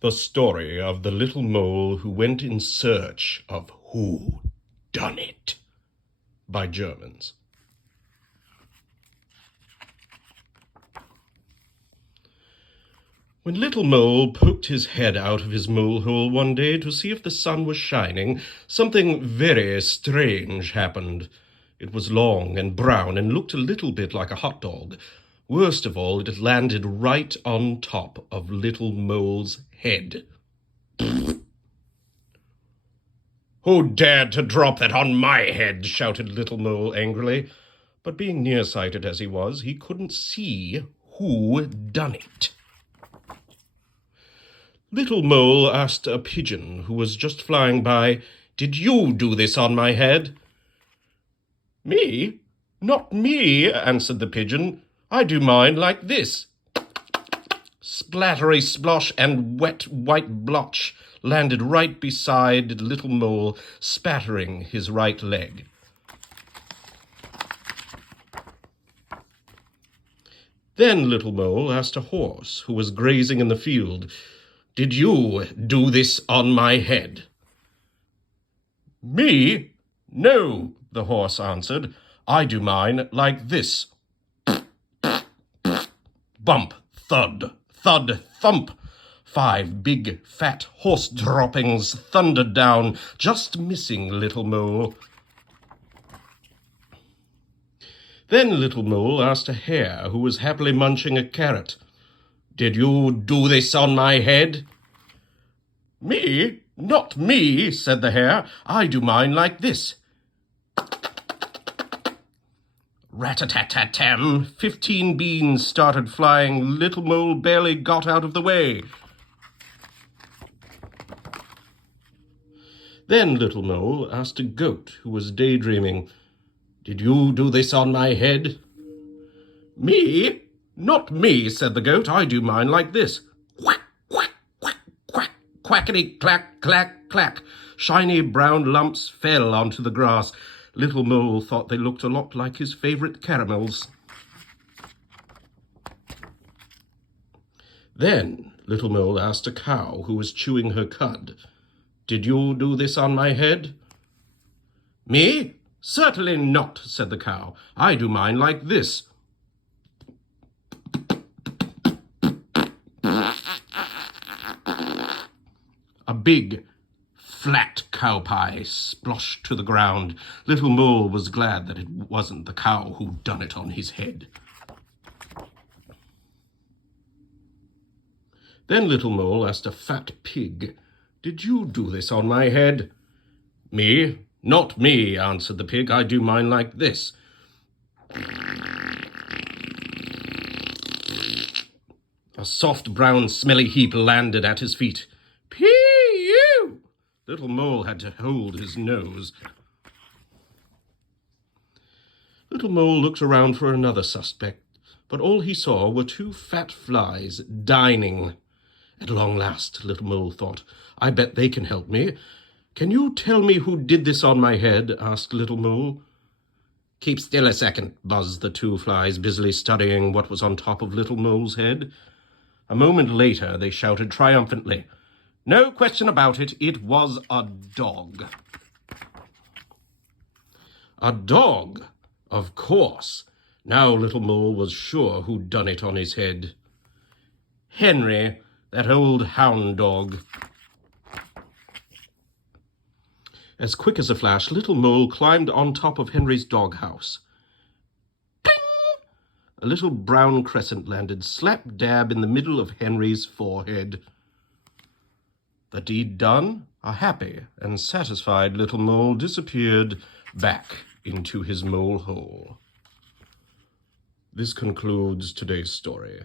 The story of the little mole who went in search of Whodunit by Germans. When Little Mole poked his head out of his mole-hole one day to see if the sun was shining, something very strange happened. It was long and brown and looked a little bit like a hot dog. Worst of all, it landed right on top of Little Mole's head. "Who dared to drop that on my head?" shouted Little Mole angrily. But being nearsighted as he was, he couldn't see who done it. Little Mole asked a pigeon who was just flying by, "Did you do this on my head?" "Me? Not me," answered the pigeon. "I do mine like this." Splattery splosh and wet white blotch landed right beside Little Mole, spattering his right leg. Then Little Mole asked a horse who was grazing in the field, "Did you do this on my head?" "Me? No," the horse answered. "I do mine like this." Bump, thud, thud, thump. 5 big, fat horse droppings thundered down, just missing Little Mole. Then Little Mole asked a hare who was happily munching a carrot, "Did you do this on my head?" "Me? Not me," said the hare. "I do mine like this." Rat-a-tat-tat-tam, 15 beans started flying. Little Mole barely got out of the way. Then Little Mole asked a goat who was daydreaming, "Did you do this on my head?" "Me? Not me," said the goat. "I do mine like this." Quack, quack, quack, quack, quackity, clack, clack, clack. Shiny brown lumps fell onto the grass. Little Mole thought they looked a lot like his favorite caramels. Then Little Mole asked a cow who was chewing her cud, "Did you do this on my head?" "Me? Certainly not," said the cow. "I do mine like this." A big, flat cow pie splashed to the ground. Little Mole was glad that it wasn't the cow who done it on his head. Then Little Mole asked a fat pig, "Did you do this on my head?" "Me? Not me," answered the pig. "I do mine like this." A soft, brown, smelly heap landed at his feet. "Pee-ew!" Little Mole had to hold his nose. Little Mole looked around for another suspect, but all he saw were 2 fat flies dining. At long last, Little Mole thought, "I bet they can help me." "Can you tell me who did this on my head?" asked Little Mole. "Keep still a second," buzzed the 2 flies, busily studying what was on top of Little Mole's head. A moment later, they shouted triumphantly, "No question about it, it was a dog." A dog? Of course. Now Little Mole was sure who'd done it on his head. Henry, that old hound dog. As quick as a flash, Little Mole climbed on top of Henry's doghouse. Ping! A little brown crescent landed slap dab in the middle of Henry's forehead. The deed done, a happy and satisfied Little Mole disappeared back into his mole hole. This concludes today's story.